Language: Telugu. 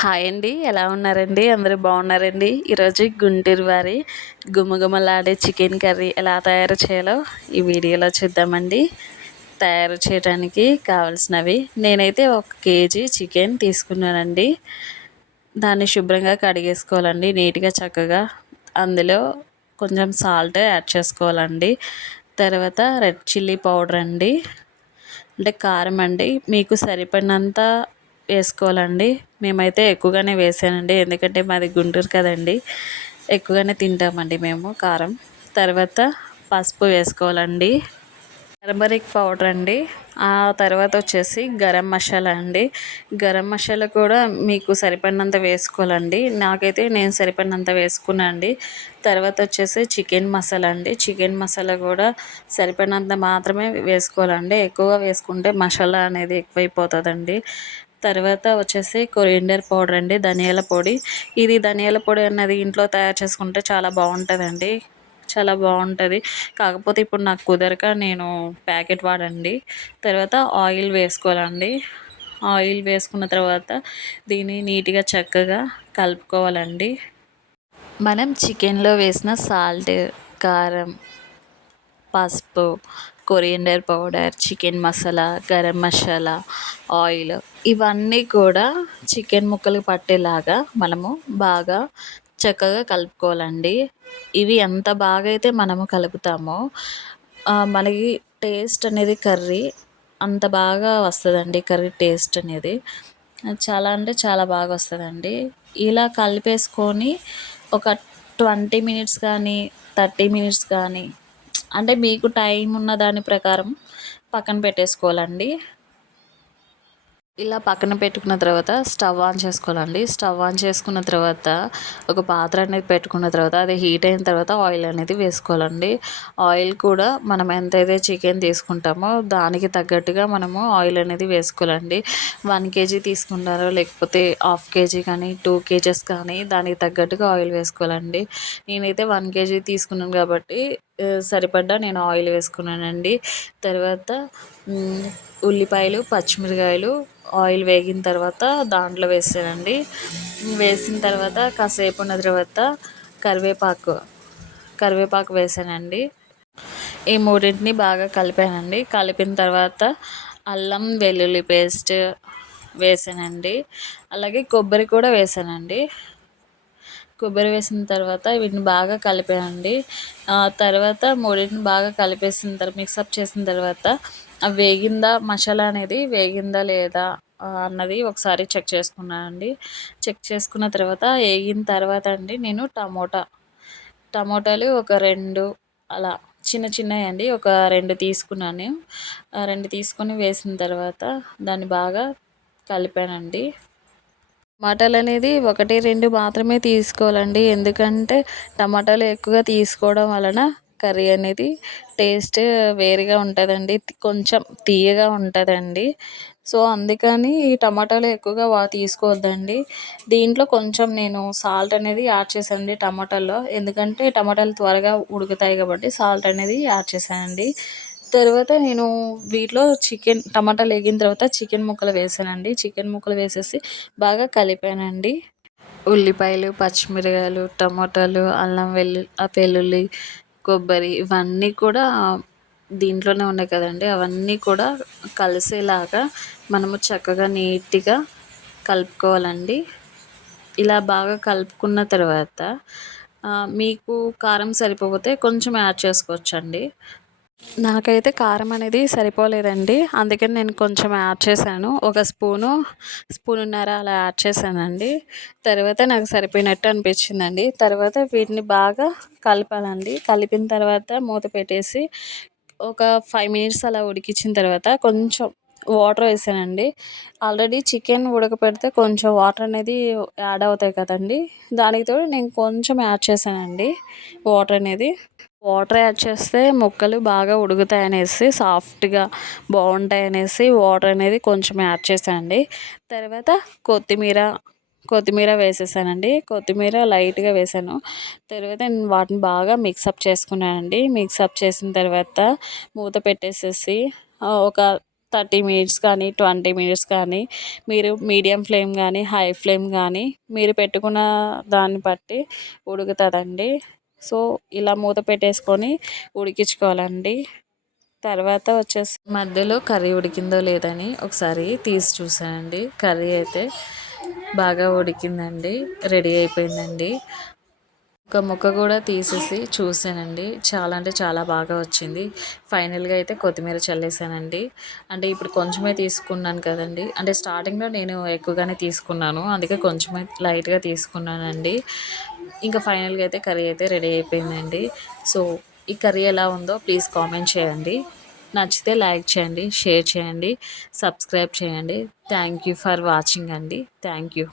హాయ్ అండి. ఎలా ఉన్నారండి? అందరూ బాగున్నారండి? ఈరోజు గుంటూరు వారి గుమగుమలాడే చికెన్ కర్రీ ఎలా తయారు చేయాలో ఈ వీడియోలో చూద్దామండి. తయారు చేయడానికి కావాల్సినవి నేనైతే 1 కేజీ చికెన్ తీసుకున్నానండి. దాన్ని శుభ్రంగా కడిగేసుకోవాలండి నీట్గా చక్కగా. అందులో కొంచెం సాల్ట్ యాడ్ చేసుకోవాలండి. తర్వాత రెడ్ చిల్లీ పౌడర్ అండి, అంటే కారం అండి, మీకు సరిపడినంత వేసుకోవాలండి. మేమైతే ఎక్కువగానే వేసానండి, ఎందుకంటే మాది గుంటూరు కదండి, ఎక్కువగానే తింటామండి మేము కారం. తర్వాత పసుపు వేసుకోవాలండి, టర్మరిక్ పౌడర్ అండి, ఆ తర్వాత వచ్చేసి గరం మసాలా అండి. గరం మసాలా కూడా మీకు సరిపడినంత వేసుకోవాలండి. నేను సరిపడినంత వేసుకున్నాను అండి. తర్వాత వచ్చేసి చికెన్ మసాలా అండి. చికెన్ మసాలా కూడా సరిపడినంత మాత్రమే వేసుకోవాలండి. ఎక్కువగా వేసుకుంటే మసాలా అనేది ఎక్కువైపోతుందండి. తర్వాత వచ్చేసి కొరియండర్ పౌడర్ అండి, ధనియాల పొడి. ఇది ధనియాల పొడి అన్నది ఇంట్లో తయారు చేసుకుంటే చాలా బాగుంటుందండి, చాలా బాగుంటుంది. కాకపోతే ఇప్పుడు నాకు కుదరక నేను ప్యాకెట్ వాడండి. తర్వాత ఆయిల్ వేసుకోవాలండి. ఆయిల్ వేసుకున్న తర్వాత దీన్ని నీట్గా చక్కగా కలుపుకోవాలండి. మనం చికెన్లో వేసిన సాల్ట్, కారం, పసుపు, coriander powder, chicken masala, garam masala, oil, ఇవన్నీ కూడా చికెన్ ముక్కలు పట్టేలాగా మనము బాగా చక్కగా కలుపుకోవాలండి. ఇవి ఎంత బాగా అయితే మనము కలుపుతామో మనకి టేస్ట్ అనేది కర్రీ అంత బాగా వస్తుందండి. కర్రీ టేస్ట్ అనేది చాలా అంటే చాలా బాగా వస్తుందండి. ఇలా కలిపేసుకొని ఒక 20 మినిట్స్ కానీ 30 మినిట్స్ కానీ, అంటే మీకు టైం ఉన్న దాని ప్రకారం పక్కన పెట్టేసుకోవాలండి. ఇలా పక్కన పెట్టుకున్న తర్వాత స్టవ్ ఆన్ చేసుకోవాలండి. స్టవ్ ఆన్ చేసుకున్న తర్వాత ఒక పాత్ర అనేది పెట్టుకున్న తర్వాత అది హీట్ అయిన తర్వాత ఆయిల్ అనేది వేసుకోవాలండి. ఆయిల్ కూడా మనం ఎంతైతే చికెన్ తీసుకుంటామో దానికి తగ్గట్టుగా మనము ఆయిల్ అనేది వేసుకోవాలండి. 1 కేజీ తీసుకున్నారో లేకపోతే హాఫ్ కేజీ కానీ 2 కేజెస్ కానీ దానికి తగ్గట్టుగా ఆయిల్ వేసుకోవాలండి. నేనైతే 1 కేజీ తీసుకున్నాను కాబట్టి సరిపడ్డా నేను ఆయిల్ వేసుకున్నానండి. తర్వాత ఉల్లిపాయలు, పచ్చిమిరకాయలు ఆయిల్ వేగిన తర్వాత దాంట్లో వేసానండి. వేసిన తర్వాత కాసేపు ఉన్న తర్వాత కరివేపాకు వేసానండి. ఈ మూడింటిని బాగా కలిపానండి. కలిపిన తర్వాత అల్లం వెల్లుల్లి పేస్ట్ వేసానండి. అలాగే కొబ్బరి కూడా వేసానండి. కొబ్బరి వేసిన తర్వాత వీటిని బాగా కలిపానండి. తర్వాత మూడింటిని బాగా కలిపేసిన తర్వాత మిక్సప్ చేసిన తర్వాత మసాలా అనేది వేగిందా లేదా అన్నది ఒకసారి చెక్ చేసుకున్నానండి. చెక్ చేసుకున్న తర్వాత వేగిన తర్వాత అండి నేను టమోటాలు ఒక 2 అలా చిన్న చిన్నవి అండి, ఒక 2 తీసుకున్నాను. 2 తీసుకొని వేసిన తర్వాత దాన్ని బాగా కలిపానండి. టమాటాలు అనేది 1, 2 మాత్రమే తీసుకోవాలండి, ఎందుకంటే టమాటాలు ఎక్కువగా తీసుకోవడం వలన కర్రీ అనేది టేస్ట్ వేరుగా ఉంటుందండి, కొంచెం తియ్యగా ఉంటుందండి. సో అందుకని ఈ టమాటాలు ఎక్కువగా తీసుకోవద్దండి. దీంట్లో కొంచెం నేను సాల్ట్ అనేది యాడ్ చేశానండి టమాటాల్లో, ఎందుకంటే టమాటాలు త్వరగా ఉడుకుతాయి కాబట్టి సాల్ట్ అనేది యాడ్ చేశానండి. తర్వాత నేను వీటిలో టమాటాలు వేగిన తర్వాత చికెన్ ముక్కలు వేసానండి. చికెన్ ముక్కలు వేసేసి బాగా కలిపానండి. ఉల్లిపాయలు, పచ్చిమిరకాయలు, టమాటాలు, అల్లం వెల్లుల్లి, కొబ్బరి ఇవన్నీ కూడా దీంట్లోనే ఉన్నాయి కదండి, అవన్నీ కూడా కలిసేలాగా మనము చక్కగా నీట్గా కలుపుకోవాలండి. ఇలా బాగా కలుపుకున్న తర్వాత మీకు కారం సరిపోతే కొంచెం యాడ్ చేసుకోవచ్చండి. నాకైతే కారం అనేది సరిపోలేదండి, అందుకని నేను కొంచెం యాడ్ చేశాను. ఒక స్పూనున్నర అలా యాడ్ చేశానండి. తర్వాత నాకు సరిపోయినట్టు అనిపించిందండి. తర్వాత వీటిని బాగా కలపాలండి. కలిపిన తర్వాత మూత పెట్టేసి ఒక 5 మినిట్స్ అలా ఉడికించిన తర్వాత కొంచెం వాటర్ వేసానండి. ఆల్రెడీ చికెన్ ఉడకపెడితే కొంచెం వాటర్ అనేది యాడ్ అవుతాయి కదండి, దానికి తోడు నేను కొంచెం యాడ్ చేశానండి వాటర్ అనేది. వాటర్ యాడ్ చేస్తే ముక్కలు బాగా ఉడుకుతాయనేసి, సాఫ్ట్గా బాగుంటాయనేసి వాటర్ అనేది కొంచెం యాడ్ చేశానండి. తర్వాత కొత్తిమీర వేసేసానండి. కొత్తిమీర లైట్గా వేసాను. తర్వాత నేను వాటిని బాగా మిక్సప్ చేసుకున్నానండి. మిక్సప్ చేసిన తర్వాత మూత పెట్టేసేసి ఒక 30 మినిట్స్ కానీ 20 మినిట్స్ కానీ మీరు మీడియం ఫ్లేమ్ కానీ హై ఫ్లేమ్ కానీ మీరు పెట్టుకున్న దాన్ని బట్టి ఉడుకుతుందండి. సో ఇలా మూత పెట్టేసుకొని ఉడికించుకోవాలండి. తర్వాత వచ్చేసి మధ్యలో కర్రీ ఉడికిందో లేదని ఒకసారి తీసి చూసానండి. కర్రీ అయితే బాగా ఉడికిందండి, రెడీ అయిపోయిందండి. ఒక ముక్క కూడా తీసేసి చూసానండి, చాలా అంటే చాలా బాగా వచ్చింది. ఫైనల్గా అయితే కొత్తిమీర చల్లేసానండి. అంటే ఇప్పుడు కొంచెమే తీసుకున్నాను కదండి, అంటే స్టార్టింగ్లో నేను ఎక్కువగానే తీసుకున్నాను, అందుకే కొంచెమే లైట్గా తీసుకున్నానండి. ఇంకా ఫైనల్గా అయితే కర్రీ అయితే రెడీ అయిపోయిందండి. సో ఈ కర్రీ ఎలా ఉందో ప్లీజ్ కామెంట్ చేయండి. నచ్చితే లైక్ చేయండి, షేర్ చేయండి, సబ్స్క్రైబ్ చేయండి. థ్యాంక్ యూ ఫర్ వాచింగ్ అండి. Thank you.